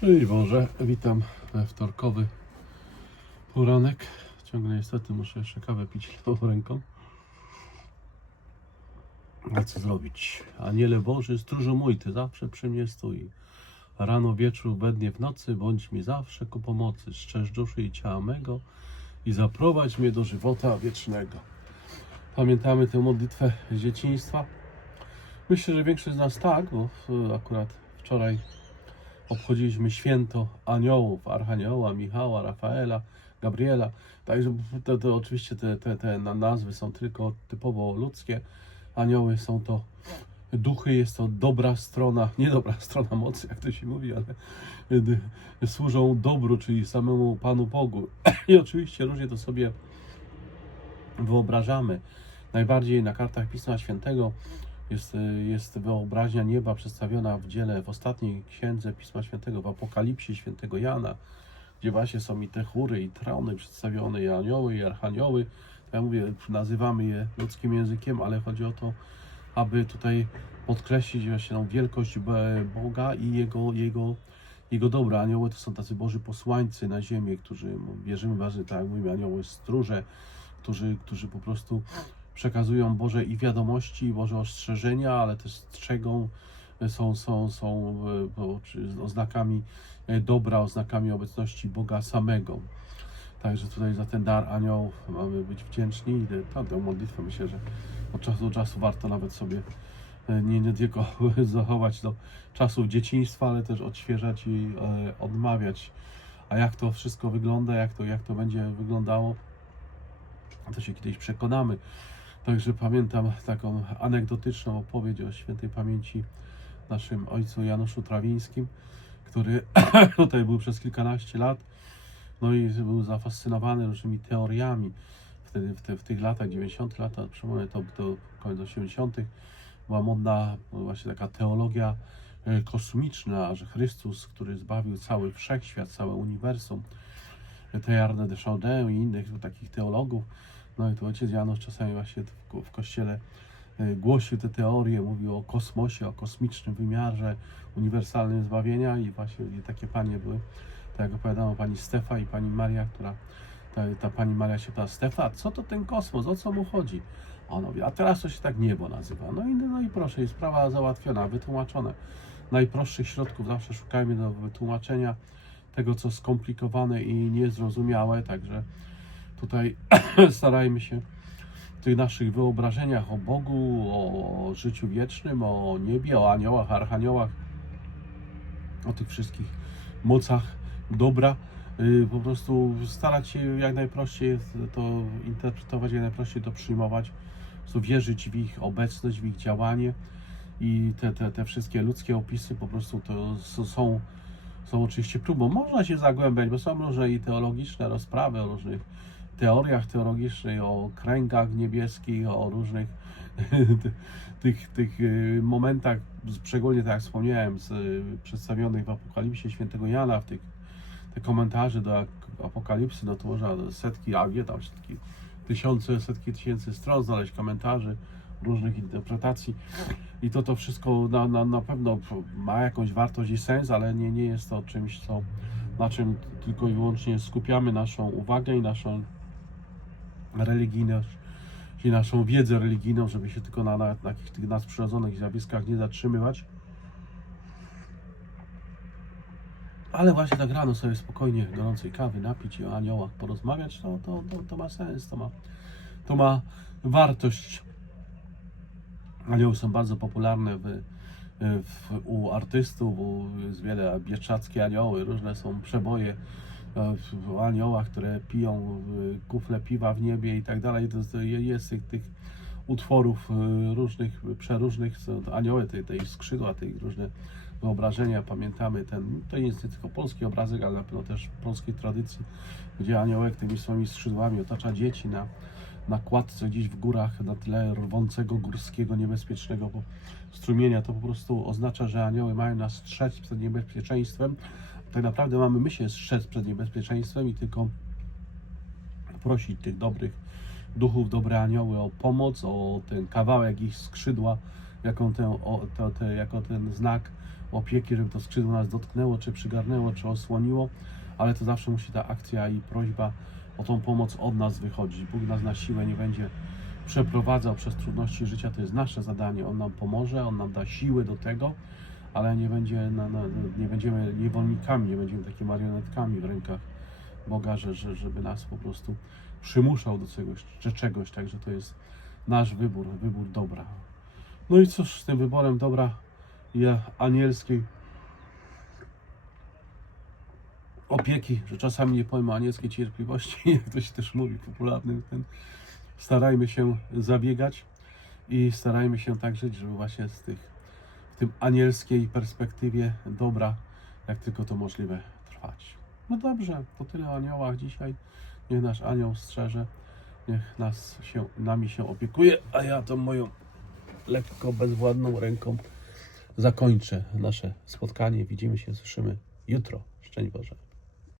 Cześć Boże, witam we wtorkowy poranek. Ciągle niestety muszę jeszcze kawę pić lewą ręką. A co zrobić? Aniele Boży, stróżu mój, Ty zawsze przy mnie stój. Rano, wieczór, we dnie, w nocy, bądź mi zawsze ku pomocy. Szczerz duszy i ciała mego i zaprowadź mnie do żywota wiecznego. Pamiętamy tę modlitwę z dzieciństwa? Myślę, że większość z nas tak, bo e, akurat wczoraj obchodziliśmy święto aniołów, Archanioła, Michała, Rafaela, Gabriela. Także to, to oczywiście te, te, te na- nazwy są tylko typowo ludzkie. Anioły są to duchy, jest to dobra strona, nie dobra strona mocy, jak to się mówi, ale y, służą dobru, czyli samemu Panu Bogu. I oczywiście różnie to sobie wyobrażamy. Najbardziej na kartach Pisma Świętego jest, jest wyobraźnia nieba przedstawiona w dziele, w ostatniej księdze Pisma Świętego, w Apokalipsie Świętego Jana, gdzie właśnie są i te chóry, i trony przedstawione, i anioły, i archanioły. Ja mówię, nazywamy je ludzkim językiem, ale chodzi o to, aby tutaj podkreślić właśnie tą wielkość Boga i Jego, Jego, Jego dobra. Anioły to są tacy Boży posłańcy na ziemię, którzy wierzymy tak jak mówimy, anioły stróże, którzy, którzy po prostu przekazują Boże i wiadomości, i Boże ostrzeżenia, ale też strzegą, są, są, są e, oznakami e, dobra, oznakami obecności Boga samego. Także tutaj za ten dar aniołów mamy być wdzięczni i tę- modlitwę myślę, że od czasu do czasu warto nawet sobie e, nie, nie tylko zachować do czasów dzieciństwa, ale też odświeżać i e, odmawiać. A jak to wszystko wygląda, jak to, jak to będzie wyglądało, to się kiedyś przekonamy. Także pamiętam taką anegdotyczną opowieść o świętej pamięci naszym ojcu Januszu Trawińskim, który tutaj był przez kilkanaście lat, no i był zafascynowany różnymi teoriami. Wtedy w, te, w tych latach, 90 latach, przełomie to do końca 80 była modna właśnie taka teologia e, kosmiczna, że Chrystus, który zbawił cały wszechświat, całe uniwersum, Teilhard de Chardin i innych takich teologów, no i tu ojciec Janusz czasami właśnie w, w kościele e, głosił te teorie, mówił o kosmosie, o kosmicznym wymiarze uniwersalnym zbawienia i właśnie i takie panie były, tak jak opowiadała pani Stefa i pani Maria, która, ta, ta pani Maria się pyta, Stefa, co to ten kosmos, o co mu chodzi? A ona mówi, a teraz to się tak niebo nazywa. No i, no i proszę, jest sprawa załatwiona, wytłumaczone. Najprostszych środków zawsze szukajmy do wytłumaczenia tego, co skomplikowane i niezrozumiałe, także tutaj starajmy się w tych naszych wyobrażeniach o Bogu, o życiu wiecznym, o niebie, o aniołach, archaniołach, o tych wszystkich mocach dobra, y, po prostu starać się jak najprościej to interpretować, jak najprościej to przyjmować, po wierzyć w ich obecność, w ich działanie i te, te, te wszystkie ludzkie opisy po prostu to są, są oczywiście próbą. Można się zagłębiać, bo są różne i teologiczne rozprawy o różnych teoriach teologicznych, o kręgach niebieskich, o różnych tych, tych y, momentach, szczególnie tak jak wspomniałem, z, y, przedstawionych w Apokalipsie świętego Jana, w tych, te komentarze do Apokalipsy, no to można setki, a nie tam setki, tysiące, setki tysięcy stron znaleźć komentarzy, różnych interpretacji. I to to wszystko na, na, na pewno ma jakąś wartość i sens, ale nie, nie jest to czymś, co, na czym tylko i wyłącznie skupiamy naszą uwagę i naszą religijność i naszą wiedzę religijną, żeby się tylko na, na, na tych zjawiskach nie zatrzymywać. Ale właśnie tak rano sobie spokojnie gorącej kawy napić i o aniołach porozmawiać, to, to, to, to ma sens, to ma, to ma wartość. Anioły są bardzo popularne w, w, u artystów, u, jest wiele bieszczackie anioły, różne są przeboje o aniołach, które piją kufle piwa w niebie i tak dalej. To, jest tych, tych utworów e, różnych, przeróżnych, anioły, tej, tej skrzydła, tej różne wyobrażenia. Pamiętamy ten, to nie jest tylko polski obrazek, ale na pewno też polskiej tradycji, gdzie aniołek tymi swoimi skrzydłami otacza dzieci na, na kładce gdzieś w górach, na tle rwącego górskiego, niebezpiecznego strumienia. To po prostu oznacza, że anioły mają nas strzec przed niebezpieczeństwem. Tak naprawdę mamy my się strzec przed niebezpieczeństwem i tylko prosić tych dobrych duchów, dobre anioły o pomoc, o ten kawałek ich skrzydła, jaką tę, o, te, jako ten znak opieki, żeby to skrzydło nas dotknęło, czy przygarnęło, czy osłoniło, ale to zawsze musi ta akcja i prośba o tą pomoc od nas wychodzić. Bóg nas na siłę nie będzie przeprowadzał przez trudności życia, to jest nasze zadanie. On nam pomoże, On nam da siły do tego, ale nie, będzie na, na, nie będziemy niewolnikami, nie będziemy takimi marionetkami w rękach Boga, że, że, żeby nas po prostu przymuszał do czegoś, czy czegoś, także to jest nasz wybór, wybór dobra. No i cóż z tym wyborem dobra i anielskiej opieki, że czasami nie powiem anielskiej cierpliwości, jak to się też mówi popularnym ten, starajmy się zabiegać i starajmy się tak żyć, żeby właśnie z tych, w tym anielskiej perspektywie dobra, jak tylko to możliwe, trwać. No dobrze, to tyle o aniołach dzisiaj. Niech nasz anioł strzeże, niech nas się, nami się opiekuje, a ja tą moją lekko bezwładną ręką zakończę nasze spotkanie. Widzimy się, słyszymy jutro. Szczęść Boże.